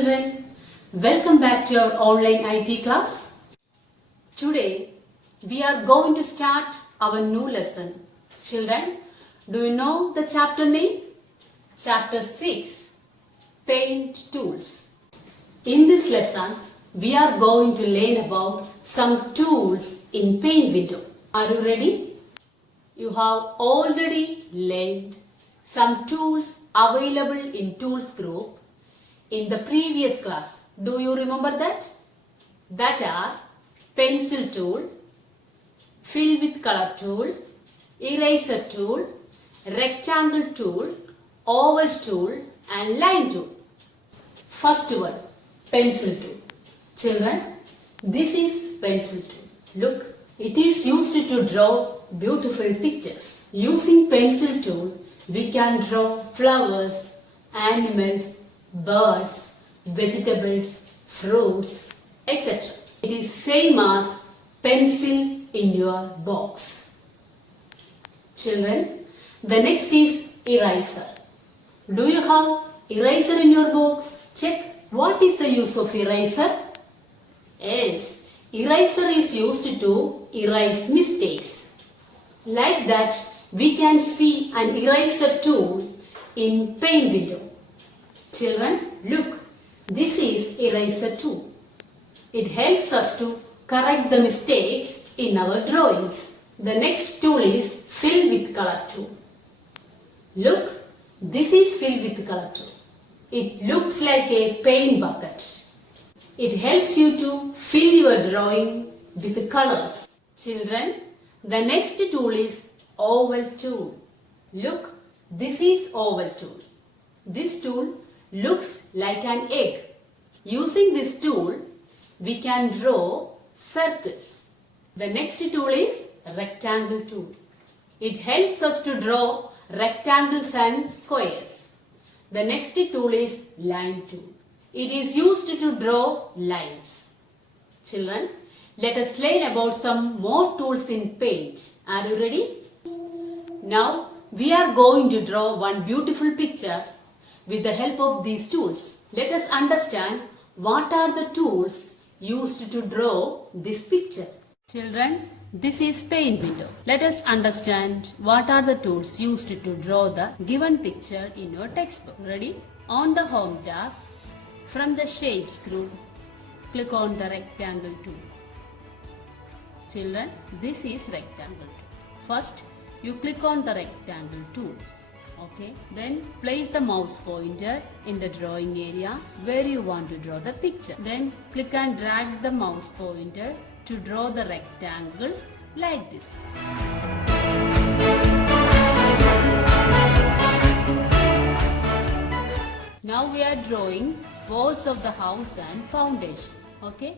children, welcome back to our online IT class. Today we are going to start our new lesson. Children, do you know the chapter name? Chapter 6, Paint Tools. In this lesson, we are going to learn about some tools in Paint window. Are you ready? You have already learned some tools available in Tools group in the previous class. Do you remember that? That are pencil tool, fill with color tool, eraser tool, rectangle tool, oval tool and line tool. First one, pencil tool. Children, this is pencil tool. Look, it is used to draw beautiful pictures. Using pencil tool, we can draw flowers, animals, birds, vegetables, fruits, etc. It is same as pencil in your box. Children, the next is eraser. Do you have eraser in your box? Check. What is the use of eraser? Yes, eraser is used to erase mistakes. Like that, we can see an eraser tool in Paint window. Children, look, this is eraser tool. It helps us to correct the mistakes in our drawings. The next tool is fill with color tool. Look, this is fill with color tool. It looks like a paint bucket. It helps you to fill your drawing with colors. Children, the next tool is oval tool. Look, this is oval tool. This tool looks like an egg. Using this tool, we can draw circles. The next tool is rectangle tool. It helps us to draw rectangles and squares. The next tool is line tool. It is used to draw lines. Children, let us learn about some more tools in Paint. Are you ready? Now, we are going to draw one beautiful picture with the help of these tools. Let us understand what are the tools used to draw this picture. Children, this is Paint window. Let us understand what are the tools used to draw the given picture in your textbook. Ready? On the Home tab, from the Shapes group, click on the Rectangle tool. Children, this is Rectangle tool. First, you click on the Rectangle tool. Okay, then place the mouse pointer in the drawing area where you want to draw the picture. Then click and drag the mouse pointer to draw the rectangles like this. Now we are drawing walls of the house and foundation. Okay.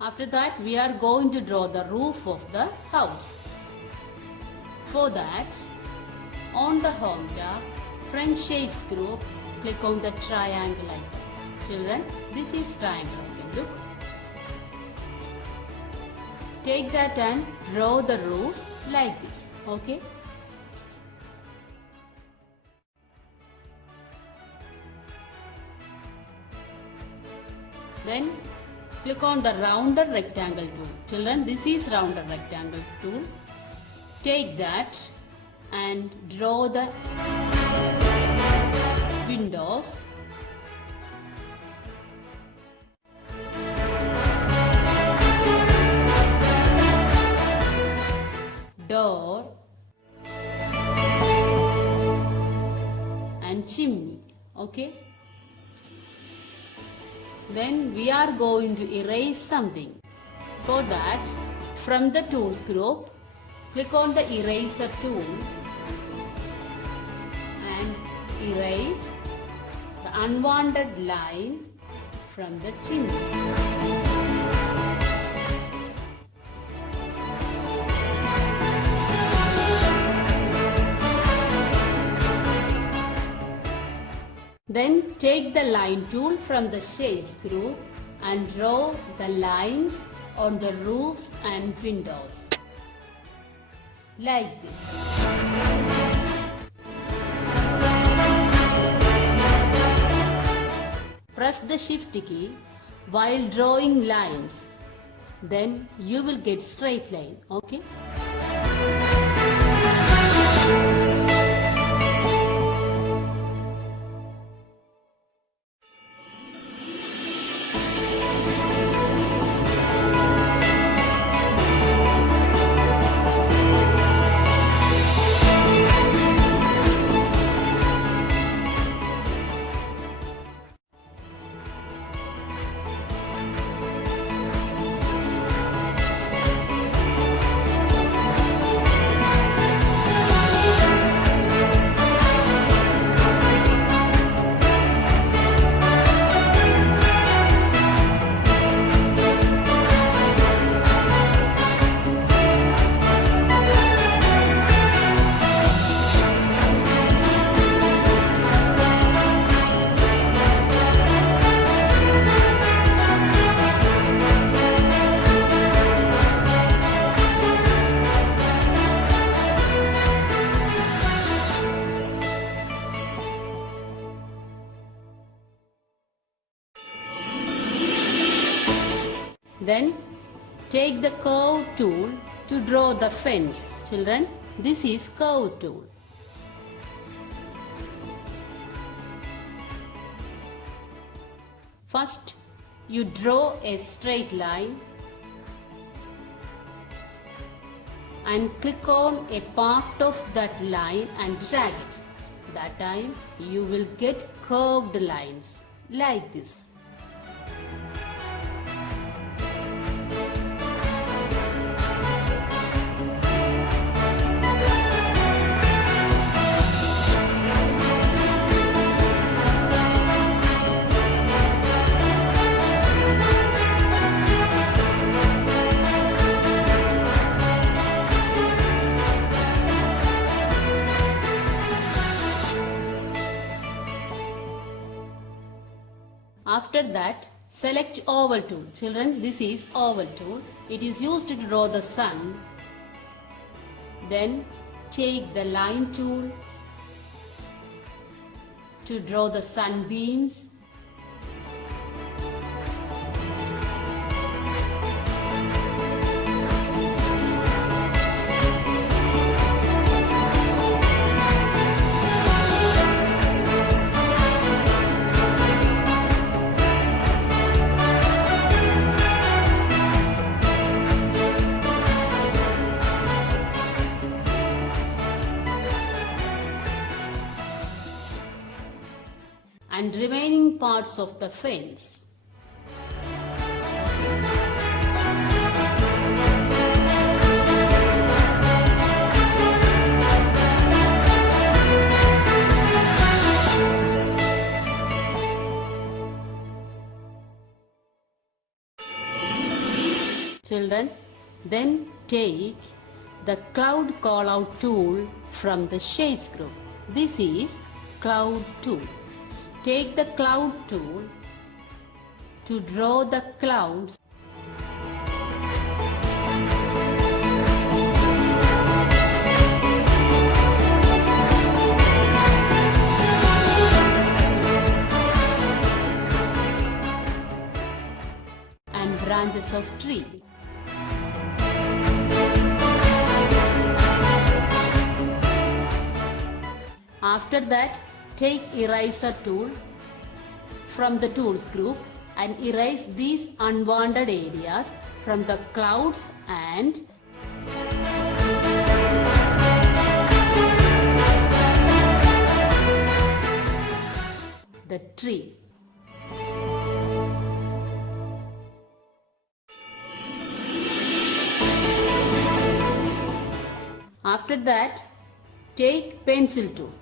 After that, we are going to draw the roof of the house. For that, on the Home tab, from Shapes group, click on the triangle icon. Children, this is triangle icon. Look. Take that and draw the roof like this. Okay. Then click on the rounded rectangle tool. Children, this is rounded rectangle tool. Take that and draw the windows. Door and chimney. Okay. Then we are going to erase something. For that, from the Tools group, click on the Eraser tool and erase the unwanted line from the chimney. Then take the line tool from the shapes group and draw the lines on the roofs and windows. Like this. Press the shift key while drawing lines. Then you will get straight line. Okay? Then take the curve tool to draw the fence. Children, this is curve tool. First, you draw a straight line and click on a part of that line and drag it. That time you will get curved lines like this. After that, select oval tool. Children, this is oval tool. It is used to draw the sun. Then take the line tool to draw the sunbeams. And remaining parts of the fence. Children, then take the cloud callout tool from the shapes group. This is cloud tool. Take the cloud tool to draw the clouds and branches of tree. After that, take eraser tool from the tools group and erase these unwanted areas from the clouds and the tree. After that, take pencil tool.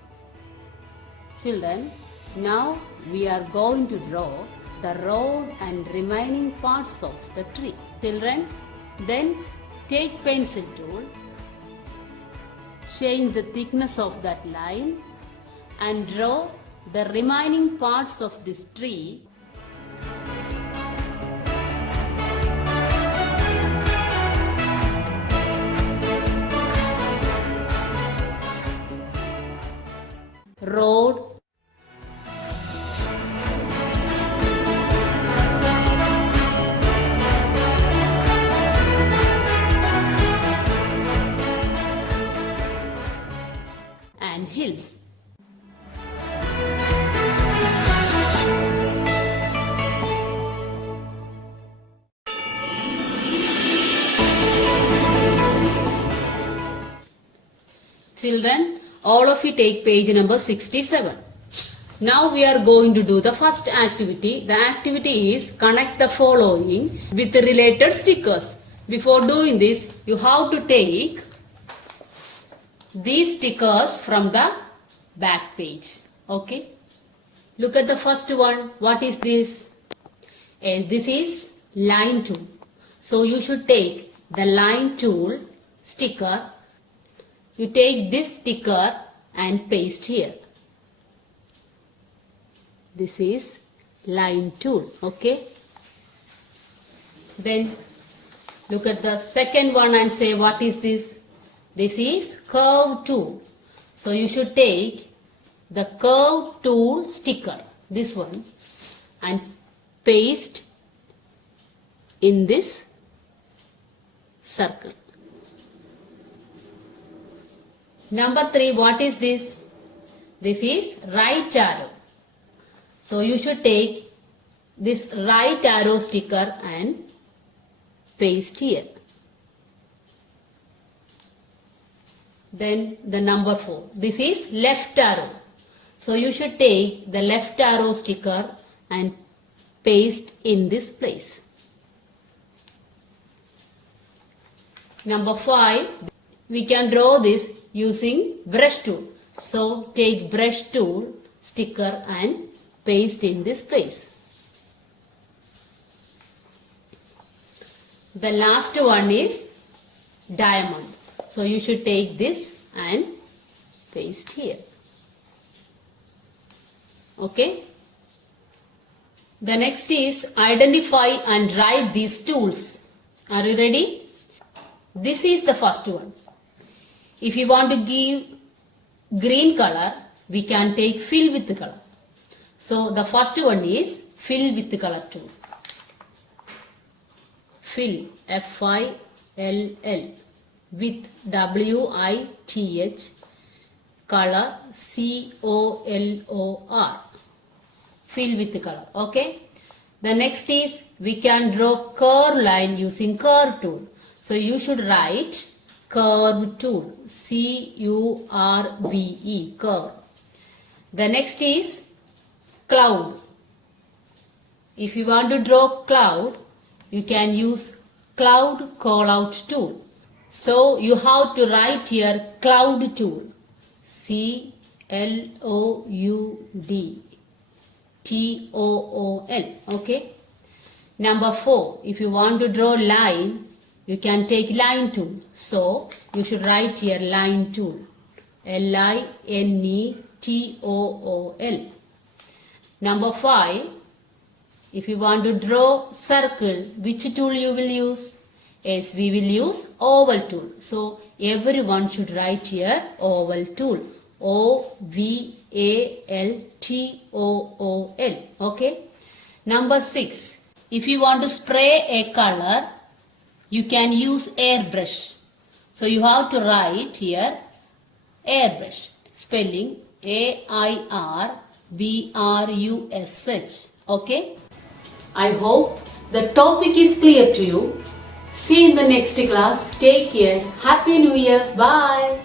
Children, now we are going to draw the road and remaining parts of the tree. Children, then take pencil tool, change the thickness of that line and draw the remaining parts of this tree road, and hills. Children, all of you take page number 67. Now we are going to do the first activity. The activity is connect the following with the related stickers. Before doing this, you have to take these stickers from the back page. Okay. Look at the first one. What is this? And this is line tool. So you should take the line tool sticker. You take this sticker and paste here. This is line tool. Okay. Then look at the second one and say, what is this? This is curve tool. So you should take the curve tool sticker, this one, and paste in this circle. Number 3, what is this? This is right arrow. So you should take this right arrow sticker and paste here. Then the number 4. This is left arrow. So you should take the left arrow sticker and paste in this place. Number 5. We can draw this using brush tool. So take brush tool sticker and paste in this place. The last one is diamond. So you should take this and paste here. Okay. The next is identify and write these tools. Are you ready? This is the first one. If you want to give green color, we can take fill with the color. So the first one is fill with the color tool. Fill, F-I-L-L, with, W-I-T-H, color, C-O-L-O-R. Fill with the color. Okay. The next is we can draw curve line using curve tool. So you should write curve tool, C-U-R-V-E, curve. The next is cloud. If you want to draw cloud, you can use cloud call out tool. So you have to write here cloud tool, C-L-O-U-D, T-O-O-L. Okay. Number 4, if you want to draw line, you can take line tool. So you should write here line tool, L-I-N-E-T-O-O-L. Number 5, if you want to draw circle, which tool you will use? Yes, we will use oval tool. So everyone should write here oval tool, O-V-A-L-T-O-O-L. Okay. Number 6, if you want to spray a color, you can use airbrush. So you have to write here airbrush, spelling A-I-R-B-R-U-S-H. Okay. I hope the topic is clear to you. See you in the next class. Take care. Happy New Year. Bye.